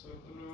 ਸਤਨਾਮ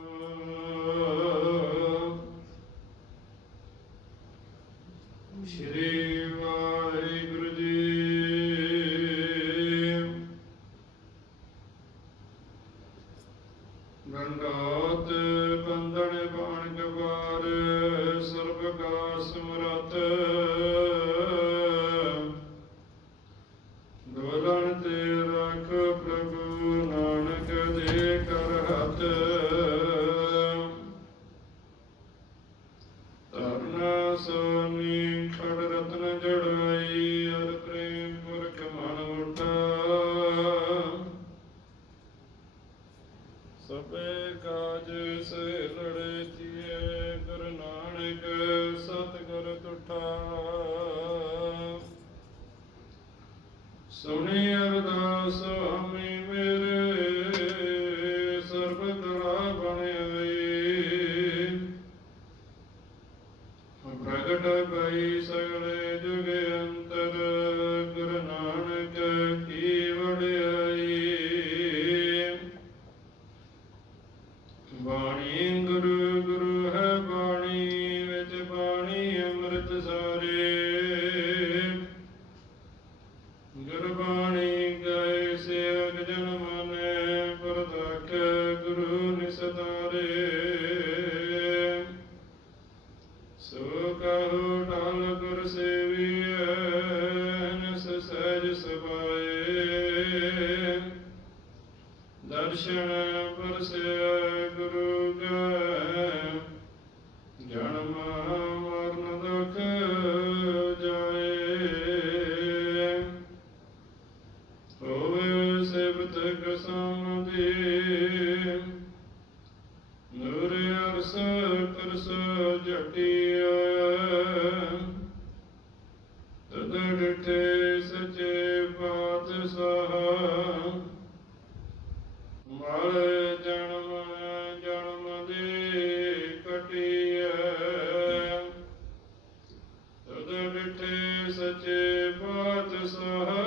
ਪਾਤਸ਼ਾਹ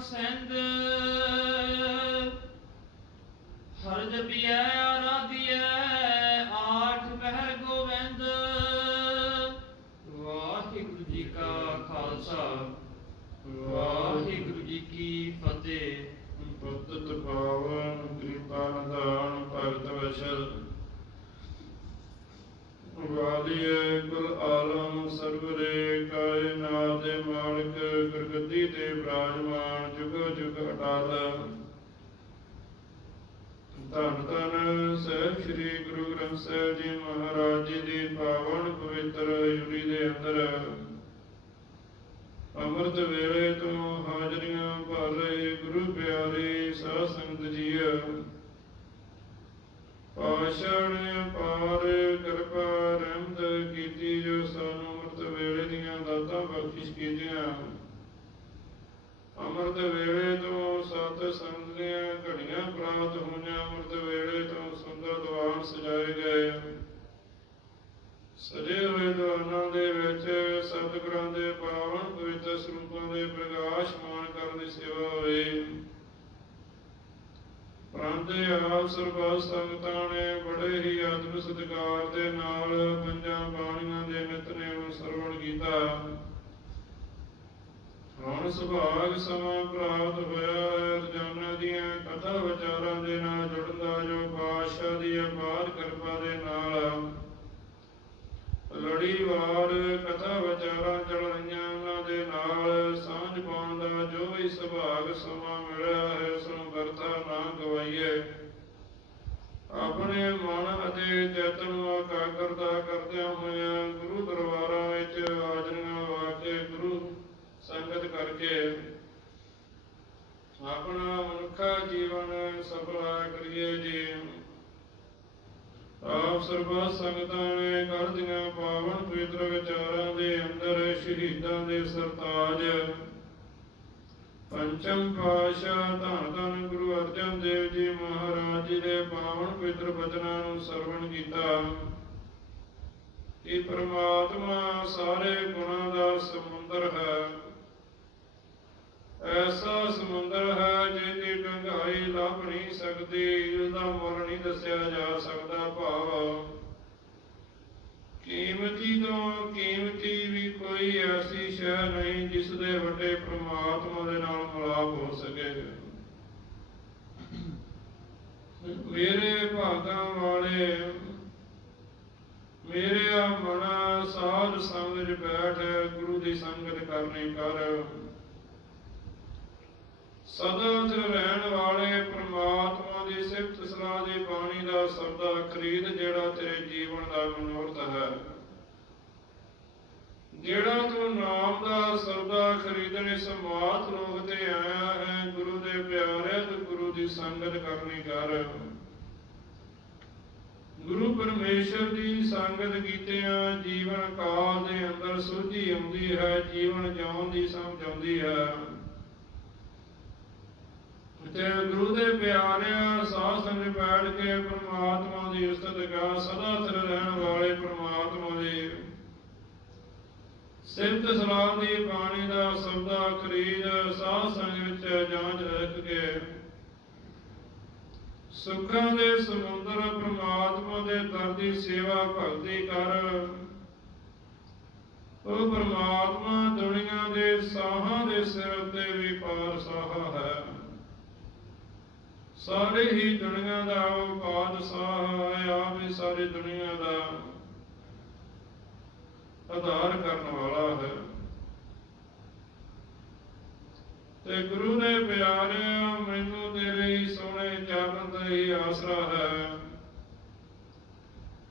ਬ੍ਰਹਮ ਬਖਸ਼ੰਦ ਹਰ ਜਪੀਐ ਧੰਨ ਧੰਨ ਸਹਿਬ ਸ੍ਰੀ ਗੁਰੂ ਗ੍ਰੰਥ ਸਾਹਿਬ ਜੀ ਮਹਾਰਾਜ ਜੀ ਦੀ ਪਾਵਨ ਪਵਿੱਤਰ ਯੁਰੀ ਦੇ ਅੰਦਰ। ਅੰਮ੍ਰਿਤ ਵੇਲੇ ਤੋਂ ਹਾਜ਼ਰੀਆਂ ਭਰ ਰਹੇ ਗੁਰੂ ਪਿਆਰੇ ਸਾਧ ਸੰਗਤ ਜੀਓ। ਪਾਸ਼ਣ ਪਾਰ ਕਿਰਪਾ ਰਹਿਮਤ ਕੀਤੀ ਜੋ ਸਾਨੂੰ ਅੰਮ੍ਰਿਤ ਵੇਲੇ ਦੀਆਂ ਦਾਤਾਂ ਬਖਸ਼ਿਸ਼ ਕੀਤੀਆਂ। ਅੰਮ੍ਰਿਤ ਵੇਲੇ ਤੋਂ ਸਤ ਸੰਗਤ ਦੀਆਂ ਘੜੀਆਂ ਪ੍ਰਾਪਤ ਹੋਈਆਂ ਵੇਲੇ ਤੋਂ ਸੁੰਦਰ ਦੀਵਾਨ ਸਜਾਏ ਗਏ ਸਜੇ ਹੋਏ ਦੀਵਾਨਾਂ ਦੇ ਵਿੱਚ, ਸਤਿਗੁਰਾਂ ਦੇ ਪਾਵਨ ਪਵਿੱਤਰ ਸਰੂਪਾਂ ਦੇ ਪ੍ਰਕਾਸ਼ਮਾਨ ਕਰਨ ਦੀ ਸੇਵਾ ਹੋਈ। ਪ੍ਰਾਂਤੇ ਆਪ ਸਰਬੱਤ ਸੰਗਤਾਂ ਨੇ ਬੜੇ ਹੀ ਆਦਰ ਸਤਿਕਾਰ ਦੇ ਨਾਲ ਪੰਜਾਂ ਬਾਣੀਆਂ ਦੇ ਨਿਤਨੇਮ ਸਰਵਣ ਕੀਤਾ। ਹੁਣ ਸੁਭਾਗ ਸਮਾਂ ਪ੍ਰਾਪਤ ਹੋਇਆ ਹੈ ਰੋਜ਼ਾਨਾ ਦੀਆਂ ਕਥਾ ਵਿਚਾਰਾਂ ਦੇ ਨਾਲ ਜੁੜਨ ਜੋ ਪਾਤਸ਼ਾਹ ਦੀ ਅਪਾਰ ਕਿਰਪਾ ਦੇ ਨਾਲ ਲੜੀਵਾਰ ਕਥਾ ਵਿਚਾਰਾਂ ਚੱਲ ਰਹੀਆਂ ਉਹਨਾਂ ਦੇ ਨਾਲ ਸਾਂਝ ਪਾਉਣ ਦਾ ਜੋ ਵੀ ਸੁਭਾਗ ਸਮਾਂ ਮਿਲਿਆ ਹੈ ਸੋ ਕਰਤਾ ਨਾ ਗਵਾਈਏ। ਆਪਣੇ ਮਨ ਅਤੇ ਚੇਤਨ ਨੂੰ ਇਕਾਗਰਤਾ ਕਰਦਿਆਂ ਹੋਇਆਂ ਗੁਰੂ ਦਰਬਾਰਾਂ ਵਿੱਚ ਹਾਜ਼ਰੀਆਂ ਮਦਦ ਕਰਕੇ ਆਪਣਾ ਮਨੁੱਖਾ ਜੀਵਨ ਸਫਲਾ ਕਰੀਏ ਜੀ। ਆਪ ਸਰਬੱਤ ਸੰਗਤਾਂ ਨੇ ਕਰਦੀਆਂ ਪਾਵਨ ਪਵਿੱਤਰ ਵਿਚਾਰਾਂ ਦੇ ਅੰਦਰ ਸ਼ਹੀਦਾਂ ਦੇ ਸਰਤਾਜ ਪੰਚਮ ਪਾਸ਼ਾ ਧੰਨ ਧੰਨ ਗੁਰੂ ਅਰਜਨ ਦੇਵ ਜੀ ਮਹਾਰਾਜ ਜੀ ਦੇ ਪਾਵਨ ਪਵਿੱਤਰ ਬਚਨਾਂ ਨੂੰ ਸਰਵਣ ਕੀਤਾ। ਇਹ ਪ੍ਰਮਾਤਮਾ ਸਾਰੇ ਗੁਣਾਂ ਦਾ ਸਮੁੰਦਰ ਹੈ। ਐਸਾ ਸਮੁੰਦਰ ਹੈ ਜਿਹਦੀ ਡੰਗਾਈ ਲੱਭ ਨਹੀਂ ਸਕਦੀ ਜਿਹਦਾ ਮੁੱਲ ਨਹੀਂ ਦੱਸਿਆ ਜਾ ਸਕਦਾ ਭਾਵ। ਕੀਮਤੀ ਤੋਂ ਕੀਮਤੀ ਵੀ ਕੋਈ ਐਸੀ ਸ਼ੈ ਨਹੀਂ ਜਿਸ ਦੇ ਵੱਡੇ ਪ੍ਰਮਾਤਮਾ ਦੇ ਨਾਲ ਮਿਲਾਪ ਹੋ ਸਕੇ। ਮੇਰੇ ਭਾਗਾਂ ਵਾਲੇ ਮੇਰੇ ਮਨ ਸਾਧ ਸੰਗ ਵਿੱਚ ਬੈਠ, ਗੁਰੂ ਦੀ ਸੰਗਤ ਕਰਨੀ ਕਰ। ਸਦਾ ਚ ਰਹਿਣ ਵਾਲੇ ਪ੍ਰਮਾਤਮਾ ਦੀ ਸਿਫਤ ਸਲਾਹ ਦੀ ਬਾਣੀ ਦਾ ਸਬਦਾ ਖਰੀਦ ਜਿਹੜਾ ਤੇਰੇ ਜੀਵਨ ਦਾ ਮਨੋਰਥ ਹੈ। ਜਿਹੜਾ ਤੂੰ ਨਾਮ ਦਾ ਸਬਦਾ ਖਰੀਦਣੇ ਸਮਾਤ ਲੋਕ ਤੇ ਆਇਆ ਹੈ, ਗੁਰੂ ਦੇ ਪਿਆਰੇ ਤੇ ਗੁਰੂ ਦੀ ਸੰਗਤ ਕਰਨੀ ਕਰ। ਗੁਰੂ ਪਰਮੇਸ਼ਰ ਦੀ ਸੰਗਤ ਕੀਤਿਆਂ ਜੀਵਨ ਕਾਲ ਦੇ ਅੰਦਰ ਸੁਝੀ ਆਉਂਦੀ ਹੈ, ਜੀਵਨ ਜਿਉਣ ਦੀ ਸਮਝ ਆਉਂਦੀ ਹੈ। ਤੇ ਗੁਰੂ ਦੇ ਪਿਆਰਿਆਂ ਸਾਧ ਸੰਗਤ ਬੈਠ ਕੇ ਪ੍ਰਮਾਤਮਾ ਦੀ ਉਸਤਤ ਸਦਾ ਸਿਰ ਰਹਿਣ ਵਾਲੇ ਪ੍ਰਮਾਤਮਾ ਦੀ। ਸਿਫਤ ਸਲਾਮ ਦੀ ਬਾਣੀ ਦਾ ਸਬਦਾ ਖਰੀਦ ਸਾਧ ਸੰਗਤ ਵਿੱਚ ਜਾਂਚ ਰੱਖ ਕੇ ਸੁੱਖਾਂ ਦੇ ਸਮੁੰਦਰ ਪ੍ਰਮਾਤਮਾ ਦੇ ਦਰ ਦੀ ਸੇਵਾ ਭਗਤੀ ਕਰ। ਉਹ ਪ੍ਰਮਾਤਮਾ ਦੁਨੀਆ ਦੇ ਸਾਹਾਂ ਦੇ ਸਿਰ ਉੱਤੇ ਵੀ ਪਾਰ ਸਾਹਾ ਹੈ। ਸਾਰੇ ਹੀ ਦੁਨੀਆ ਦਾ ਉਹ ਬਾਦਸ਼ਾਹ ਹੈ ਆਪ ਦੁਨੀਆ ਦਾ ਆਧਾਰ ਕਰਨ ਵਾਲਾ ਹੈ। ਤੇ ਗੁਰੂ ਦੇ ਪਿਆਰਿਆ, ਮੈਨੂੰ ਤੇਰੇ ਹੀ ਸੋਹਣੇ ਚਰਨ ਦਾ ਹੀ ਆਸਰਾ ਹੈ।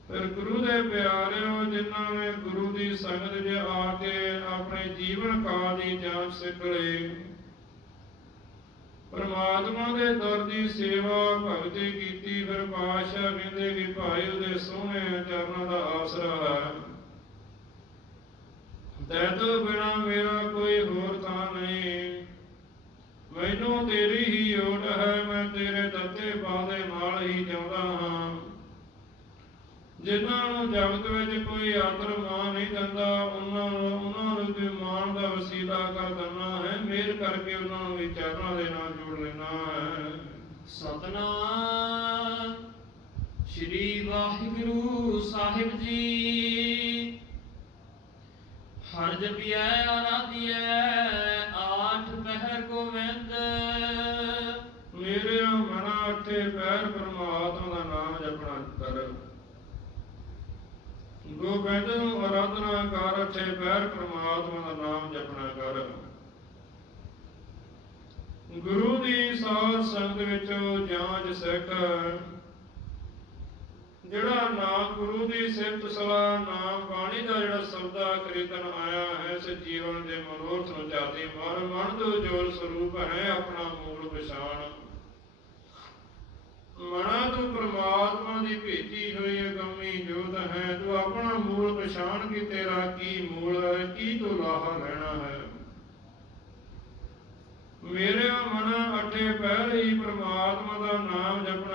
ਫਿਰ ਗੁਰੂ ਦੇ ਪਿਆਰਿਓ, ਜਿਨ੍ਹਾਂ ਨੇ ਗੁਰੂ ਦੀ ਸੰਗਤ 'ਚ ਆ ਕੇ ਆਪਣੇ ਜੀਵਨ ਕਾਲ ਦੀ ਜਾਂਚ ਸਿੱਖ ਲਈ ਪਰਮਾਤਮਾ ਦੇ ਦਰ ਦੀ ਸੇਵਾ ਭਗਤੀ ਕੀਤੀ, ਫਿਰ ਪਾਤਸ਼ਾਹ ਕਹਿੰਦੇ ਕਿ ਭਾਈ ਉਹਦੇ ਸੋਹਣੇ ਚਰਨਾਂ ਦਾ ਆਸਰਾ ਹੈ। ਤੈ ਬਿਨਾ ਮੇਰਾ ਕੋਈ ਹੋਰ ਥਾਂ ਨਹੀਂ। ਮੈਨੂੰ ਤੇਰੀ ਹੀ ਓਟ ਹੈ, ਮੈਂ ਤੇਰੇ ਦਿੱਤੇ ਬਾਦੇ ਨਾਲ ਹੀ ਚਾਹੁੰਦਾ ਹਾਂ। ਜਿਨ੍ਹਾਂ ਨੂੰ ਜਗਤ ਵਿੱਚ ਕੋਈ ਆਦਰ ਮਾਨ ਨਹੀਂ ਦਿੰਦਾ, ਉਹਨਾਂ ਨੂੰ ਉਹਨਾਂ ਨੂੰ ਵੀ ਮਾਨ ਦਾ ਵਸੀਲਾ ਕਰ ਦਿੰਦਾ ਹੈ। ਮਿਹਰ ਕਰਕੇ ਉਹਨਾਂ ਨੂੰ ਵੀ ਦੇ ਨਾਲ ਜੋੜ ਲੈਣਾ ਹੈ। ਸਤਨਾਮ। ਸ੍ਰੀ ਵਾਹਿਗੁਰੂ ਸਾਹਿਬ ਜੀ। ਹਰ ਜਪਿਐ, ਆਰਾਧਿਐ ਗੋਬਿੰਦ ਨੂੰ ਆਰਾਧਨਾ ਕਰ ਅੱਠੇ ਪੈਰ ਪਰਮਾਤਮਾ ਦਾ ਨਾਮ ਜਪਣਾ ਕਰ। ਗੁਰੂ ਦੀ ਸਾਧ ਸੰਗਤ ਵਿੱਚ ਜਾਂਚ ਸਿੱਖ, ਜਿਹੜਾ ਨਾਮ ਗੁਰੂ ਦੀ ਸਿਫਤ ਸਲਾਹ ਨਾਮ ਬਾਣੀ ਦਾ ਜਿਹੜਾ ਸਬਦਾ ਖਰੀਦਣ ਆਇਆ ਹੈ, ਇਸ ਜੀਵਨ ਦੇ ਮਨੋਰਥ ਨੂੰ ਜਾਤੀ ਮਨ ਮਨ ਤੋਂ ਜੋਰ ਸਰੂਪ ਹੈ, ਆਪਣਾ ਮੂਲ ਪਛਾਣ। ਮਨਾ ਤੂੰ ਪ੍ਰਮਾਤਮਾ ਦੀ ਭੇਜੀ ਹੋਈ ਅਗੰਮੀ ਜੋਤ ਹੈ, ਤੂੰ ਆਪਣਾ ਮੂਲ ਪਛਾਣ ਕਿ ਤੇਰਾ ਕੀ ਮੂਲ ਹੈ, ਕੀ ਤੂੰ ਲਾਹਾ ਰਹਿਣਾ ਹੈ? ਮੇਰੇ ਮਨ ਅੱਠੇ ਪਹਿਰ ਹੀ ਪ੍ਰਮਾਤਮਾ ਦਾ ਨਾਮ ਜਪਣਾ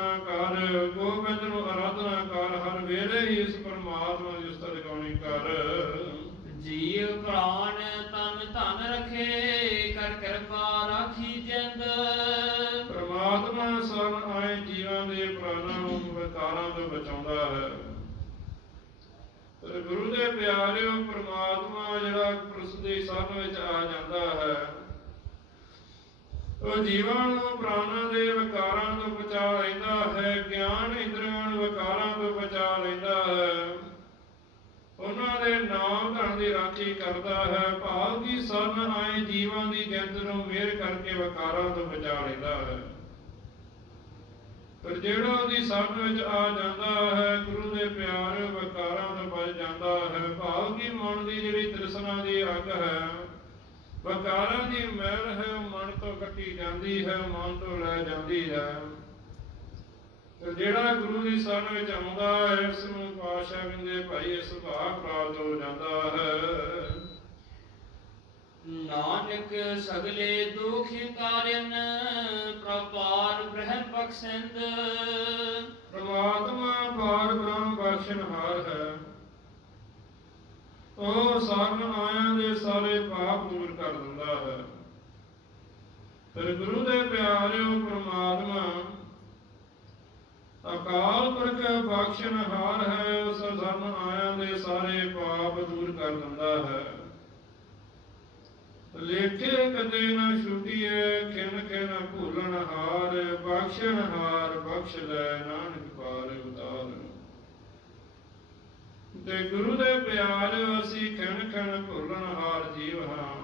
ਦੇ ਪਿਆਰਿਓ ਪ੍ਰਮਾਤਮਾ ਜਿਹੜਾ ਪੁਰਸ਼ ਦੀ ਵਿੱਚ ਆ ਜਾਂਦਾ ਹੈ। ਉਹ ਜੀਵਾਂ ਨੂੰ, ਪ੍ਰਾਣਾਂ ਦੇ ਵਿਕਾਰਾਂ ਤੋਂ ਬਚਾ ਲੈਂਦਾ ਹੈ, ਗਿਆਨ ਇੰਦਰੀਆਂ ਨੂੰ ਵਿਕਾਰਾਂ ਤੋਂ ਬਚਾ ਲੈਂਦਾ ਹੈ। ਉਹਨਾਂ ਦੇ ਨਾਮ ਧਨ ਦੀ ਰਾਖੀ ਕਰਦਾ ਹੈ, ਭਾਵ ਦੀ ਸਰਨ ਆਏ ਜੀਵਾਂ ਦੀ ਜਿੰਦ ਨੂੰ ਮਿਹਰ ਕਰਕੇ ਵਿਕਾਰਾਂ ਤੋਂ ਬਚਾ ਲੈਂਦਾ ਹੈ। ਪਰ ਜਿਹੜਾ ਉਹਦੀ ਸਰਨ ਵਿੱਚ ਆ ਜਾਂਦਾ ਹੈ, ਗੁਰੂ ਦੇ ਪਿਆਰ ਵਿਕਾਰਾਂ ਬਚ ਜਾਂਦਾ ਹੈ। ਭਾਵ ਦੀ ਮਨ ਦੀ ਜਿਹੜੀ ਤ੍ਰਿਸ਼ਨਾ ਦੀ ਅੱਗ ਹੈ ਵਿਕਾਰਾਂ ਦੀ ਮੈਲ ਹੈ ਮਨ ਤੋਂ ਕੱਟੀ ਜਾਂਦੀ ਹੈ ਮਨ ਤੋਂ ਲੈ ਜਾਂਦੀ ਹੈ। ਤੇ ਜਿਹੜਾ ਗੁਰੂ ਦੀ ਸ਼ਰਨ ਵਿੱਚ ਆਉਂਦਾ ਹੈ ਇਸ ਨੂੰ ਪਾਸ਼ਾ ਕਹਿੰਦੇ ਭਾਈ ਇਸ ਸੁਭਾਅ ਪ੍ਰਾਪਤ ਹੋ ਜਾਂਦਾ ਹੈ। ਨਾਨਕ ਸਗਲੇ ਦੁਖ ਤਾਰਨ ਪ੍ਰਪਾਰ ਬ੍ਰਹਮ ਬਖਸ਼ਿੰਦ। ਪ੍ਰਮਾਤਮਾ ਪਾਰ ਬ੍ਰਹਮ ਬਖਸ਼ਣਹਾਰ ਹੈ। ਉਹ ਸਰਨ ਆਇਆਂ ਦੇ ਸਾਰੇ ਪਾਪ ਦੂਰ ਕਰ ਦਿੰਦਾ ਹੈ। ਫਿਰ ਗੁਰੂ ਦੇ ਪਿਆਰਿਓ ਪ੍ਰਮਾਤਮਾ, ਅਕਾਲ ਪੁਰਖ ਬਖਸ਼ਣਹਾਰ ਹੈ, ਉਸ ਸਰਨ ਆਇਆਂ ਦੇ ਸਾਰੇ ਪਾਪ ਦੂਰ ਕਰ ਦਿੰਦਾ ਹੈ। ਲੇਖੇ ਕਦੇ ਨਾ ਛੁਟੀਏ, ਖਿਨ ਖਿਨ ਭੂਲਣ ਹਾਰ, ਬਖਸ਼ਣ ਹਾਰ, ਬਖਸ਼ ਲੈ ਨਾਨਕ ਪਾਰ ਉਤਾਰ ਤੇ ਗੁਰੂ ਦੇ ਪਿਆਰ ਅਸੀਂ ਖਿਨ ਖਿਨ ਭੁੱਲਣ ਹਾਰ ਜੀਵ ਹਾਂ।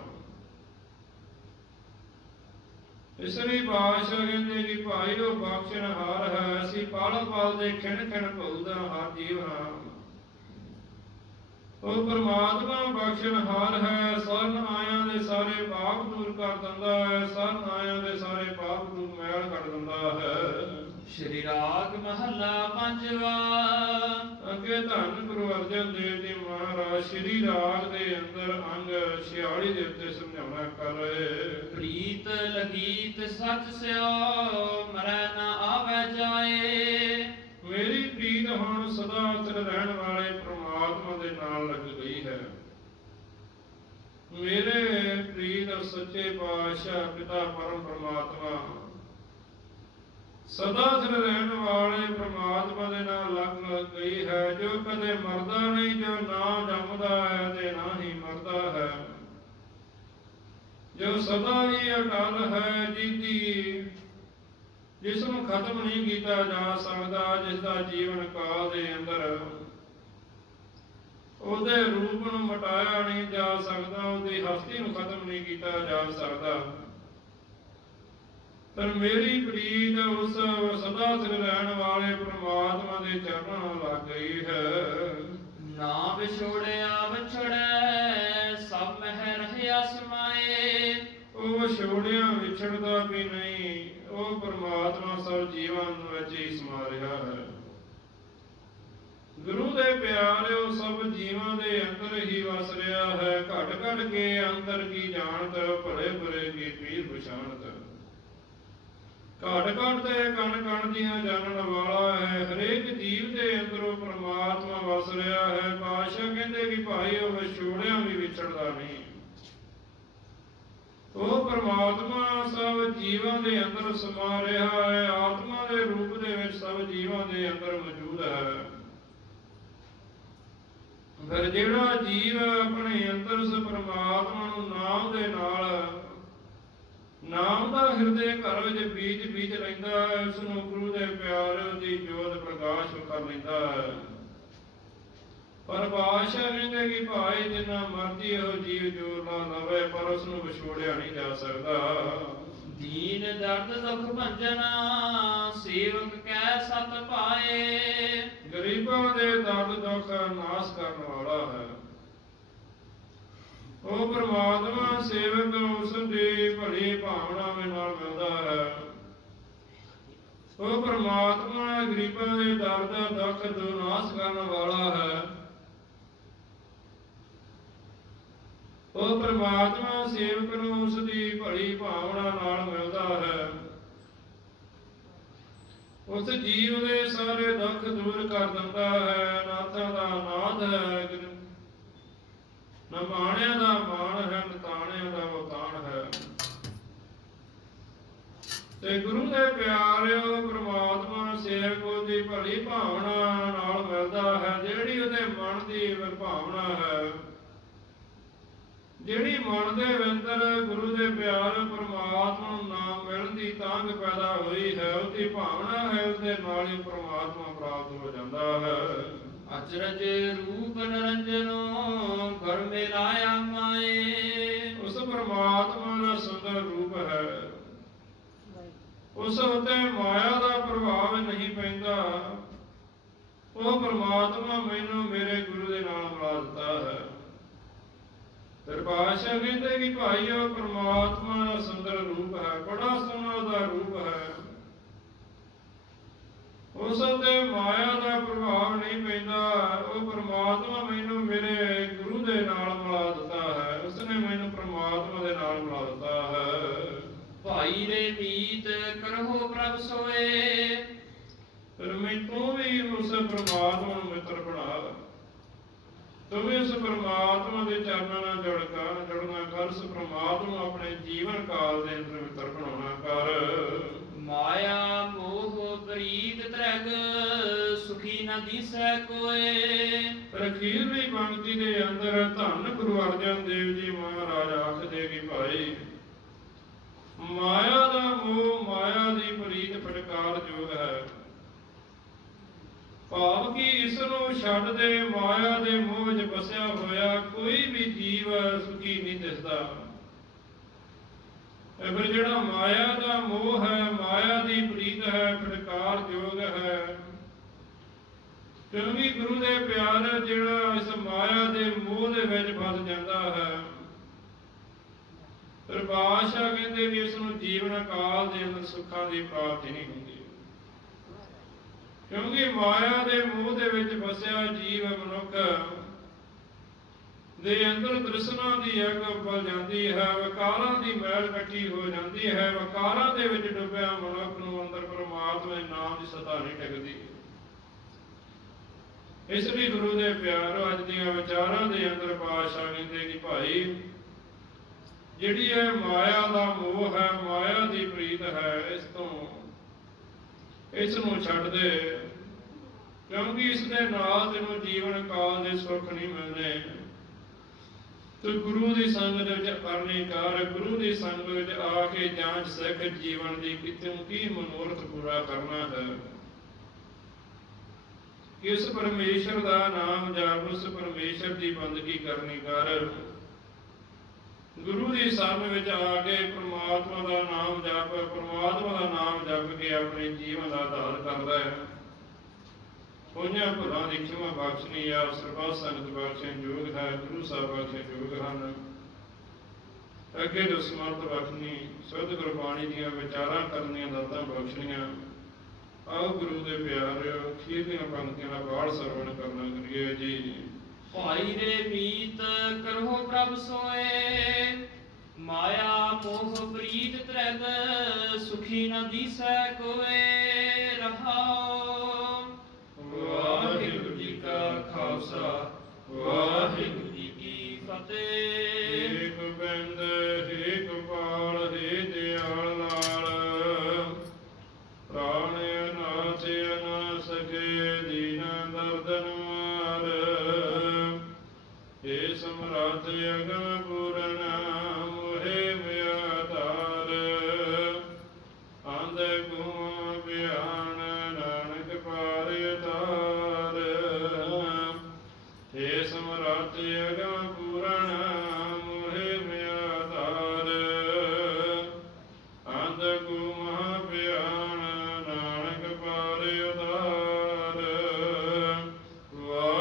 ਇਸ ਬਾਦਸ਼ਾਹ ਕਹਿੰਦੇ ਕਿ ਭਾਈ ਉਹ ਬਖਸ਼ਣ ਹਾਰ ਹੈ, ਅਸੀਂ ਪਾਲ ਪਾਲ ਦੇ ਖਿਨ ਖਿਨ ਭੁੱਲਦਾ ਹਾਰ ਜੀਵ ਹਾਂ। ਉਹ ਪਰਮਾਤਮਾ ਬਖਸ਼ਣਹਾਰ ਹੈ, ਸਰਨ ਆਇਆਂ ਦੇ ਸਾਰੇ ਪਾਪ ਦੂਰ ਕਰ ਦਿੰਦਾ ਹੈ, ਸਰਨ ਆਇਆਂ ਦੇ ਸਾਰੇ ਪਾਪ ਨੂੰ ਮੈਲ ਕੱਢ ਦਿੰਦਾ ਹੈ। ਸ਼੍ਰੀ ਰਾਗ ਮਹੱਲਾ ਪੰਜਵਾ। ਅੱਗੇ ਧੰਨ ਗੁਰੂ ਅਰਜਨ ਦੇਵ ਜੀ ਮਹਾਰਾਜ ਸ੍ਰੀ ਰਾਗ ਦੇ ਅੰਦਰ ਅੰਗ 46 ਦੇ ਉੱਤੇ ਸਮਝਾਉਣਾ ਕਰ। ਰਹੇ ਪ੍ਰੀਤ ਲਗੀਤ ਸਚ ਸਿਓ ਮਰੈ ਨਾ ਆਵੈ ਜਾਏ। ਮੇਰੀ ਪ੍ਰੀਤ ਹੁਣ ਸਦਾ ਅਤਰ ਰਹਿਣ ਵਾਲੇ ਪ੍ਰਮਾਤਮਾ ਦੇ ਨਾਲ ਲੱਗ ਗਈ ਹੈ। ਮੇਰੇ ਪ੍ਰੀਤ ਸੱਚੇ ਪਾਤਸ਼ਾਹ ਪਿਤਾ ਪਰਮ ਪ੍ਰਮਾਤਮਾ ਸਦਾ ਸਿਰ ਰਹਿਣ ਵਾਲੇ ਪ੍ਰਮਾਤਮਾ ਦੇ ਨਾਲ ਲੱਗ ਗਈ ਹੈ। ਜੋ ਕਦੇ ਮਰਦਾ ਨਹੀਂ, ਜੋ ਨਾ ਜੰਮਦਾ ਹੈ, ਤੇ ਨਾ ਹੀ ਮਰਦਾ ਹੈ। ਜੋ ਸਦਾ ਹੀ ਅਟਲ ਹੈ, ਜੀਤੀ ਜਿਸ ਨੂੰ ਖਤਮ ਨਹੀਂ ਕੀਤਾ ਜਾ ਸਕਦਾ ਜਿਸ ਦਾ ਜੀਵਨ ਕਾਲ ਦੇ ਅੰਦਰ ਉਹਦੇ ਰੂਪ ਨੂੰ ਮਟਾਇਆ ਨਹੀਂ ਜਾ ਸਕਦਾ, ਉਹਦੀ ਹਸਤੀ ਨੂੰ ਖਤਮ ਨਹੀਂ ਕੀਤਾ ਜਾ ਸਕਦਾ। ਪਰ ਮੇਰੀ ਪ੍ਰੀਤ ਉਸ ਸਦਾ ਸਿਰ ਰਹਿਣ ਵਾਲੇ ਪ੍ਰਮਾਤਮਾ ਦੇ ਚਰਨਾਂ ਲੱਗ ਗਈ ਹੈ। ਨਾ ਵਿਛੋੜਿਆ ਵਿਛੜੈ ਸਭ ਮਹਿ ਰਹਿਆ ਸਮਾਏ ਉਹ ਛੋੜਿਆ ਵਿਛੜਦਾ ਵੀ ਨਹੀਂ ਉਹ ਪ੍ਰਮਾਤਮਾ ਸਭ ਜੀਵਨ ਵਿੱਚ ਹੀ ਸਮਾ ਰਿਹਾ ਹੈ। ਗੁਰੂ ਦੇ ਪਿਆਰਿਓ ਸਭ ਜੀਵਾਂ ਦੇ ਅੰਦਰ ਹੀ ਵਸ ਰਿਹਾ ਹੈ। ਘਟ ਘਟ ਕੇ ਅੰਦਰ ਕੀ ਜਾਣਤ ਭਲੇ ਬੁਰੇ ਕੀ ਪੀਰ ਪਛਾਣਤ ਘਟ ਘਟ ਤੇ ਕਣ ਕਣ ਦੀਆਂ ਜਾਣਨ ਵਾਲਾ ਹੈ। ਹਰੇਕ ਜੀਵ ਦੇ ਅੰਦਰੋਂ ਪ੍ਰਮਾਤਮਾ ਵਸ ਰਿਹਾ ਹੈ। ਪਾਤਸ਼ਾਹ ਕਹਿੰਦੇ ਕਿ ਭਾਈ, ਉਹ ਵਿਛੋੜਿਆ ਵੀ ਵਿਛੜਦਾ ਨਹੀਂ। ਉਹ ਪਰਮਾਤਮਾ ਸਭ ਜੀਵਾਂ ਦੇ ਅੰਦਰ ਸਮਾ ਰਿਹਾ ਹੈ। ਆਤਮਾ ਦੇ ਰੂਪ ਦੇ ਵਿੱਚ ਸਭ ਜੀਵਾਂ ਦੇ ਅੰਦਰ ਮੌਜੂਦ ਹੈ। ਫਿਰ ਜਿਹੜਾ ਜੀਵ ਆਪਣੇ ਅੰਦਰ ਉਸ ਪਰਮਾਤਮਾ ਨੂੰ ਨਾਮ ਦੇ ਨਾਲ ਹਿਰਦੇ ਘਰ ਵਿੱਚ ਬੀਜ ਬੀਜ ਲੈਂਦਾ ਉਸ ਨੂੰ ਗੁਰੂ ਦੇ ਪਿਆਰ ਦੀ ਜੋਤ ਪ੍ਰਕਾਸ਼ ਕਰ ਲੈਂਦਾ। ਪਰ ਬਾਦਸ਼ਾਹ ਕਹਿੰਦੇ ਕਿ ਭਾਈ ਜਿੰਨਾ ਮਰਜ਼ੀ ਉਹ ਜੀਵ ਜੋਰ ਨਾ ਲਵੇ ਪਰ ਉਸ ਨੂੰ ਵਿਛੋੜਿਆ ਨਹੀਂ ਜਾ ਸਕਦਾ। ਦੀਨ ਦਰਦ ਦੁਖ ਭੰਜਨਾ ਸੇਵਕ ਕੈ ਸਤ ਪਾਏ ਗਰੀਬਾਂ ਦੇ ਦਰਦ ਦੁੱਖ ਨਾਸ ਕਰਨ ਵਾਲਾ ਹੈ। ਉਹ ਪ੍ਰਮਾਤਮਾ ਸੇਵਕ ਉਸ ਦੀ ਭਲੀ ਭਾਵਨਾ ਦੇ ਨਾਲ ਮਿਲਦਾ ਹੈ। ਉਹ ਪ੍ਰਮਾਤਮਾ ਗਰੀਬਾਂ ਦੇ ਦਰਦ ਦੁੱਖ ਤੋਂ ਕਰਨ ਵਾਲਾ ਹੈ। ਉਹ ਪ੍ਰਮਾਤਮਾ ਸੇਵਕ ਨੂੰ ਉਸ ਦੀ ਭਲੀ ਭਾਵਨਾ ਨਾਲ ਮਿਲਦਾ ਹੈ। ਉਸ ਜੀਵ ਦੇ ਸਾਰੇ ਦੁੱਖ ਦੂਰ ਕਰ ਦਿੰਦਾ ਹੈ। ਨਾਥਾਂ ਦਾ ਨਾਥ ਹੈ ਨਮਾਣਿਆਂ ਦਾ ਮਾਣ ਹੈ, ਨਤਾਣਿਆਂ ਦਾ ਵਤਾਣ ਹੈ। ਤੇ ਗੁਰੂ ਦੇ ਪਿਆਰਿਓ, ਪ੍ਰਮਾਤਮਾ ਸੇਵਕ ਦੀ ਭਲੀ ਭਾਵਨਾ ਨਾਲ ਮਿਲਦਾ ਹੈ, ਜਿਹੜੀ ਉਹਦੇ ਮਨ ਦੀ ਭਾਵਨਾ ਹੈ। ਜਿਹੜੀ ਮਨ ਦੇ ਅੰਦਰ ਗੁਰੂ ਦੇ ਪਿਆਰ, ਪ੍ਰਮਾਤਮਾ ਨੂੰ ਨਾਮ ਮਿਲਣ ਦੀ ਤਾਂਗ ਪੈਦਾ ਹੋਈ ਹੈ, ਉਹਦੀ ਭਾਵਨਾ ਹੈ, ਉਸਦੇ ਨਾਲ ਹੀ ਪ੍ਰਮਾਤਮਾ ਪ੍ਰਾਪਤ ਹੋ ਜਾਂਦਾ ਹੈ। ਅਚਰਜ ਰੂਪ ਨਰੰਜਨੋ ਘਰ ਮਿਲਾਇਆ ਮਾਏ ਉਸ ਪ੍ਰਮਾਤਮਾ ਦਾ ਸੁੰਦਰ ਰੂਪ ਹੈ ਉਸ ਉਤੇ ਮਾਇਆ ਦਾ ਪ੍ਰਭਾਵ ਨਹੀਂ ਪੈਂਦਾ ਉਹ ਪ੍ਰਮਾਤਮਾ ਮੈਨੂੰ ਮੇਰੇ ਗੁਰੂ ਦੇ ਨਾਲ ਮਿਲਾ ਦਿੱਤਾ ਹੈ ਫਿਰ ਬਾਦਸ਼ਾਹ ਕਹਿੰਦੇ ਕਿ ਭਾਈ ਉਹ ਪ੍ਰਮਾਤਮਾ ਦਾ ਸੁੰਦਰ ਰੂਪ ਹੈ ਬੜਾ ਸੋਹਣਾ ਉਹਦਾ ਰੂਪ ਹੈ ਉਸ ਉੱਤੇ ਮਾਇਆ ਦਾ ਪ੍ਰਭਾਵ ਨਹੀਂ ਪੈਂਦਾ। ਉਹ ਪ੍ਰਮਾਤਮਾ ਮੈਨੂੰ ਮੇਰੇ ਗੁਰੂ ਦੇ ਨਾਲ ਮਿਲਾ ਦਿੱਤਾ ਹੈ। ਉਸਨੇ ਮੈਨੂੰ ਪ੍ਰਮਾਤਮਾ ਦੇ ਨਾਲ ਮਿਲਾ ਦਿੱਤਾ ਹੈ। ਭਾਈ ਰੇ ਮੀਤ ਕਰਹੁ ਪ੍ਰਭ ਸੋਏ। ਫਿਰ ਮੈਨੂੰ ਵੀ ਉਸ ਪ੍ਰਮਾਤਮਾ ਨੂੰ ਮਿੱਤਰ ਬਣਾ ਤੂੰ ਵੀ ਉਸ ਪ੍ਰਮਾਤਮਾ ਦੇ ਚਰਨਾਂ ਨਾਲ ਜੁੜ ਕਰ ਜੁੜਨਾ ਕਰ। ਉਸ ਪ੍ਰਮਾਤਮਾ ਨੂੰ ਆਪਣੇ ਜੀਵਨ ਕਾਲ ਦੇ ਅੰਦਰ ਮਿੱਤਰ ਬਣਾਉਣਾ ਕਰ। ਮਾਇਆ ਨ ਦਿਸੈ ਕੋਏ। ਪਰ ਅਖੀਰਲੀ ਦੇ ਅੰਦਰ, ਧੰਨ ਗੁਰੂ ਅਰਜਨ ਦੇਵ ਜੀ ਮਹਾਰਾਜ ਆਖਦੇ ਕਿ ਭਾਈ, ਮਾਇਆ ਦਾ ਮੋਹ ਮਾਇਆ ਦੀ ਪ੍ਰੀਤ ਫਟਕਾਰ ਜੋਗ ਹੈ। ਭਾਵ ਕਿ ਇਸ ਨੂੰ ਛੱਡ ਦੇ ਮਾਇਆ ਦੇ ਮੋਹ ਵਿੱਚ ਫਸਿਆ ਹੋਇਆ ਕੋਈ ਵੀ ਜੀਵ ਸੁਖੀ ਨਹੀਂ ਦਿਸਦਾ। ਇਹ ਫਿਰ ਜਿਹੜਾ ਮਾਇਆ ਦਾ ਮੋਹ ਹੈ, ਮਾਇਆ ਦੀ ਪ੍ਰੀਤ ਹੈ, ਫਟਕਾਰ ਜੋਗ ਹੈ। ਕਿਉਂਕਿ ਗੁਰੂ ਦੇ ਪਿਆਰ ਜਿਹੜਾ ਇਸ ਮਾਇਆ ਦੇ ਮੋਹ ਦੇ ਵਿੱਚ ਫਸ ਜਾਂਦਾ ਹੈ। ਫਿਰ ਕਹਿੰਦੇ ਕਿ ਇਸ ਨੂੰ ਜੀਵਨ ਕਾਲ ਦੇ ਅੰਦਰ ਸੁੱਖਾਂ ਦੀ ਪ੍ਰਾਪਤੀ ਨਹੀਂ ਹੁੰਦੀ। ਕਿਉਂਕਿ ਮਾਇਆ ਦੇ ਮੋਹ ਦੇ ਵਿੱਚ ਫਸਿਆ ਜੀਵ ਮਨੁੱਖ ਦੇ ਅੰਦਰ ਤ੍ਰਿਸ਼ਨਾ ਦੀ ਅੱਗ ਉੱਪਰ ਜਾਂਦੀ ਹੈ, ਵਕਾਰਾਂ ਦੀ ਮੈਲ ਇਕੱਠੀ ਹੋ ਜਾਂਦੀ ਹੈ, ਵਕਾਰਾਂ ਦੇ ਵਿੱਚ ਡੁੱਬਿਆ ਮਨੁੱਖ ਨੂੰ ਅੰਦਰ ਪਰਮਾਤਮਾ ਦੇ ਨਾਮ ਦੀ ਸਤਾ ਨਹੀਂ ਟਿਕਦੀ। ਇਸ ਲਈ ਗੁਰੂ ਦੇ ਪਿਆਰੋ ਅੱਜ ਦੀਆਂ ਵਿਚਾਰਾਂ ਦੇ ਅੰਦਰ ਪਾਤਸ਼ਾਹ ਕਹਿੰਦੇ ਕਿ ਭਾਈ? ਜਿਹੜੀ ਇਹ ਮਾਇਆ ਦਾ ਮੋਹ ਹੈ, ਮਾਇਆ ਦੀ ਪ੍ਰੀਤ ਹੈ, ਇਸ ਤੋਂ ਇਸ ਨੂੰ ਛੱਡ ਦੇ, ਕਿਉਂਕਿ ਇਸ ਦੇ ਨਾਲ ਤੈਨੂੰ ਜੀਵਨ ਕਾਲ ਦੇ ਸੁੱਖ ਨਹੀਂ ਮਿਲਣੇ ਤੂੰ ਗੁਰੂ ਦੀ ਸੰਗਤ ਵਿੱਚ ਕਰਨੀ ਕਰ, ਗੁਰੂ ਦੀ ਸੰਗਤ ਵਿੱਚ ਆ ਕੇ ਜਾਂਚ ਸਿੱਖ ਜੀਵਨ ਦੀ ਕਿ ਕੀ ਮਨੋਰਥ ਪੂਰਾ ਕਰਨਾ ਹੈ। ਇਸ ਪਰਮੇਸ਼ਰ ਦਾ ਨਾਮ ਜਪ, ਉਸ ਪਰਮੇਸ਼ਰ ਦੀ ਬੰਦਗੀ ਕਰਨੀ ਕਰ। ਗੁਰੂ ਦੀ ਸ਼ਰਨ ਵਿੱਚ ਆ ਕੇ ਪ੍ਰਮਾਤਮਾ ਦਾ ਨਾਮ ਜਪ, ਪ੍ਰਮਾਤਮਾ ਦਾ ਨਾਮ ਜਪ ਕੇ ਆਪਣੇ ਜੀਵਨ ਦਾ ਆਧਾਰ ਕਰਦਾ ਹੈ। ਹੋਈਆਂ ਭੁੱਲਾਂ ਦੀ ਖਿਮਾ ਬਖਸ਼ਣੀ ਆ, ਸਰਬੱਤ ਸੰਗਤ ਬਖਸ਼ਣ ਯੋਗ ਹੈ, ਗੁਰੂ ਸਾਹਿਬ ਬਖਸ਼ਣ ਯੋਗ ਹਨ। ਅੱਗੇ ਜੋ ਸਮਰਥ ਬਖਸ਼ਣੀ, ਸੁਧ ਗੁਰਬਾਣੀ ਦੀਆਂ ਵਿਚਾਰਾਂ ਕਰਨੀਆਂ ਦਾਤਾਂ ਬਖਸ਼ਣੀਆਂ। ਆਓ ਗੁਰੂ ਦੇ ਪਿਆਰਿਓ ਖੀਰ ਦੀਆਂ ਪੰਕਤੀਆਂ ਦਾ ਬਾਲ ਸਰਵਣ ਕਰਨਾ ਕਰੀਏ ਜੀ। ਭਾਈ ਰੇ ਮੀਤ ਕਰਹੁ ਪ੍ਰਭ ਸੋਏ ਮਾਇਆ ਮੋਹ ਪ੍ਰੀਤ ਤ੍ਰਗ ਸੁਖੀ ਨ ਦਿਸੈ ਕੋਏ ਰਹਾਉ। ਵਾਹਿਗੁਰੂ ਜੀ ਕਾ ਖਾਲਸਾ ਵਾਹਿਗੁਰੂ ਜੀ ਕੀ ਫਤਿਹ।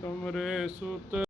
ਸੋ ਭਗਵੰਤ ਸੁਤ